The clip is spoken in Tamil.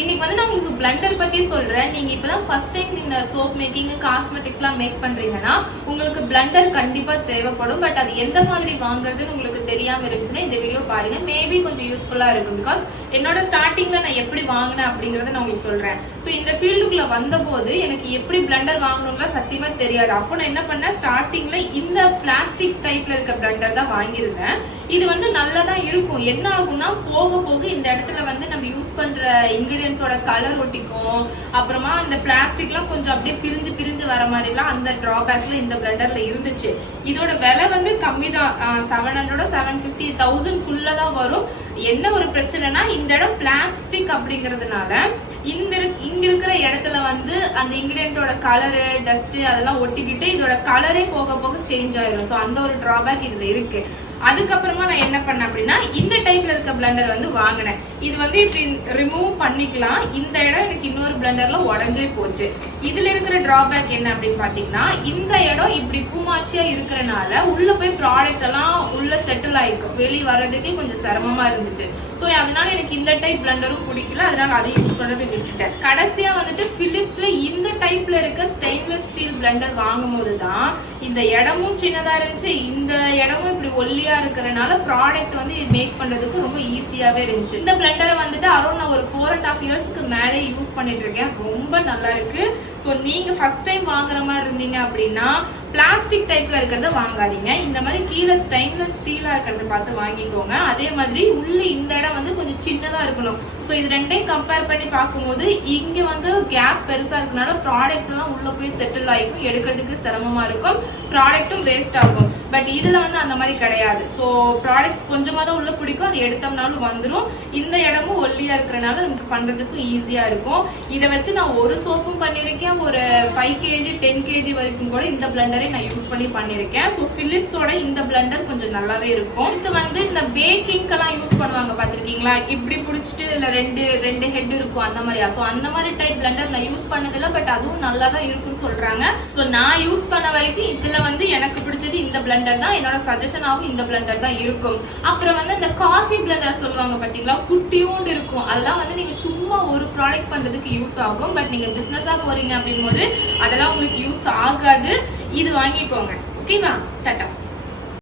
இன்னைக்கு வந்து நான் உங்களுக்கு பிளண்டர் பத்தி சொல்றேன். நீங்க இப்பதான் ஃபர்ஸ்ட் டைம் இந்த சோப் மேக்கிங் காஸ்மெட்டிக்ஸ்லாம் மேக் பண்றீங்கன்னா உங்களுக்கு பிளண்டர் கண்டிப்பா தேவைப்படும். பட் அது எந்த மாதிரி வாங்குறதுன்னு உங்களுக்கு தெரியாம இருந்துச்சுன்னா இந்த வீடியோ பாருங்க. மேபி கொஞ்சம் யூஸ்ஃபுல்லா இருக்கும். பிகாஸ் என்னோட ஸ்டார்டிங்ல நான் எப்படி வாங்கினேன் அப்படிங்கறத நான் உங்களுக்கு சொல்றேன். ஸோ இந்த ஃபீல்டுக்குள்ள வந்த போது எனக்கு எப்படி பிளண்டர் வாங்கணும்லாம் சத்தியமா தெரியாது. அப்போ நான் என்ன பண்ணேன், ஸ்டார்டிங்ல இந்த பிளாஸ்டிக் டைப்ல இருக்க பிளண்டர் தான் வாங்கியிருந்தேன். இது வந்து நல்லதான் இருக்கும். என்ன ஆகும்னா போக போக இந்த இடத்துல வந்து நம்ம யூஸ் பண்ற இன்கிரிடியன்ஸோட கலர் ஒட்டிக்கும். அப்புறமா இந்த பிளாஸ்டிக்லாம் கொஞ்சம் அப்படியே பிரிஞ்சு பிரிஞ்சு வர மாதிரிலாம் அந்த டிராபேக்ல இந்த பிளண்டர்ல இருந்துச்சு. இதோட விலை வந்து கம்மி தான், 700 750 1000 வரும். என்ன ஒரு பிரச்சனைனா இந்த இடம் பிளாஸ்டிக் அப்படிங்கறதுனால இங்க இருக்கிற இடத்துல வந்து அந்த இன்கிரிடியன்டோட கலரு டஸ்ட் அதெல்லாம் ஒட்டிக்கிட்டு இதோட கலரே போக போக சேஞ்ச் ஆயிரும். ஸோ அந்த ஒரு டிராபேக் இதுல இருக்கு. அதுக்கப்புறமா நான் என்ன பண்ணேன் அப்படின்னா இந்த டைப்ல இருக்க பிளண்டர் வந்து வாங்கினேன். இது வந்து இப்படி ரிமூவ் பண்ணிக்கலாம். இந்த இடம் எனக்கு இன்னொரு பிளண்டர்ல உடஞ்சே போச்சு. இதுல இருக்கிற டிராபேக் என்ன அப்படின்னு பாத்தீங்கன்னா இந்த இடம் இப்படி கூமாச்சியா இருக்கிறனால உள்ள போய் ப்ராடக்ட் எல்லாம் உள்ள செட்டில் ஆயிக்கும். வெளியே வர்றதுக்கே கொஞ்சம் சிரமமா இருந்துச்சு. ஸோ அதனால எனக்கு இந்த டைப் பிளண்டரும் பிடிக்கல. அதனால அதை யூஸ் பண்றது விட்டுட்டேன். கடைசியா வந்துட்டு பிலிப்ஸ்ல இந்த டைப்ல இருக்க ஸ்டெயின்லெஸ் ஸ்டீல் பிளண்டர் வாங்கும் போதுதான் இந்த இடமும் சின்னதா இருந்துச்சு, இந்த இடமும் இப்படி ஒல்லியா இருக்கிறனால ப்ராடக்ட் வந்து மேக் பண்றதுக்கு ரொம்ப ஈஸியாவே இருந்துச்சு. இந்த பிளண்டரை வந்துட்டு அரௌண்ட் நான் ஒரு 4.5 இயர்ஸ்க்கு மேலே யூஸ் பண்ணிட்டு இருக்கேன். ரொம்ப நல்லா இருக்கு. ஸோ நீங்க ஃபர்ஸ்ட் டைம் வாங்குற மாதிரி இருந்தீங்க அப்படின்னா பிளாஸ்டிக் டைப்ல இருக்கிறத வாங்காதீங்க. இந்த மாதிரி கீழே ஸ்டெயின்லெஸ் ஸ்டீலா இருக்கிறத பார்த்து வாங்கிக்கோங்க. அதே மாதிரி உள்ள இந்த இடம் வந்து கொஞ்சம் சின்னதா இருக்கணும். ஸோ இது ரெண்டையும் கம்பேர் பண்ணி பார்க்கும்போது இங்க வந்து கேப் பெருசா இருக்கனால ப்ராடக்ட்ஸ் எல்லாம் உள்ள போய் செட்டில் ஆகிக்கும், எடுக்கிறதுக்கு சிரமமா இருக்கும், ப்ராடக்ட்டும் வேஸ்ட் ஆகும். பட் இதுல வந்து அந்த மாதிரி கிடையாது. ஸோ ப்ராடக்ட்ஸ் கொஞ்சமா தான் உள்ள பிடிக்கும், அது எடுத்தோம்னாலும் வந்துடும். இந்த இடமும் ஒல்லியா இருக்கிறனால நமக்கு பண்றதுக்கும் ஈஸியா இருக்கும். இதை வச்சு நான் ஒரு சோப்பும் பண்ணிருக்கேன், ஒரு 5 kg 10 kg வரைக்கும் கூட இந்த பிளண்டரை நான் யூஸ் பண்ணி பண்ணிருக்கேன். ஸோ பிலிப்ஸோட இந்த பிளண்டர் கொஞ்சம் நல்லாவே இருக்கும். இது வந்து இந்த பேக்கிங்க்கெல்லாம் யூஸ் பண்ணுவாங்க பாத்திருக்கீங்களா, இப்படி பிடிச்சிட்டு இதுல ரெண்டு ஹெட் இருக்கும் அந்த மாதிரியா. ஸோ அந்த மாதிரி டைப் பிளண்டர் நான் யூஸ் பண்ணதில்லை. பட் அதுவும் நல்லா தான் இருக்கும்னு சொல்றாங்க. ஸோ நான் யூஸ் பண்ண வரைக்கும் இதுல வந்து எனக்கு பிடிச்சது இந்த பிளண்டர் தான். என்னோட சஜஷனாவும் இந்த பிளண்டர் தான் இருக்கும். அப்புறம் வந்து இந்த காஃபி பிளண்டர் சொல்லுவாங்க பாத்தீங்களா, குட்டியூண்டு இருக்கும். அதெல்லாம் வந்து நீங்க சும்மா ஒரு ப்ராடக்ட் பண்றதுக்கு யூஸ் ஆகும். பட் நீங்க பிசினஸா போறீங்க அப்படின் போது அதெல்லாம் உங்களுக்கு யூஸ் ஆகாது. இது வாங்கிக்கோங்க. ஓகேவா? டாடா.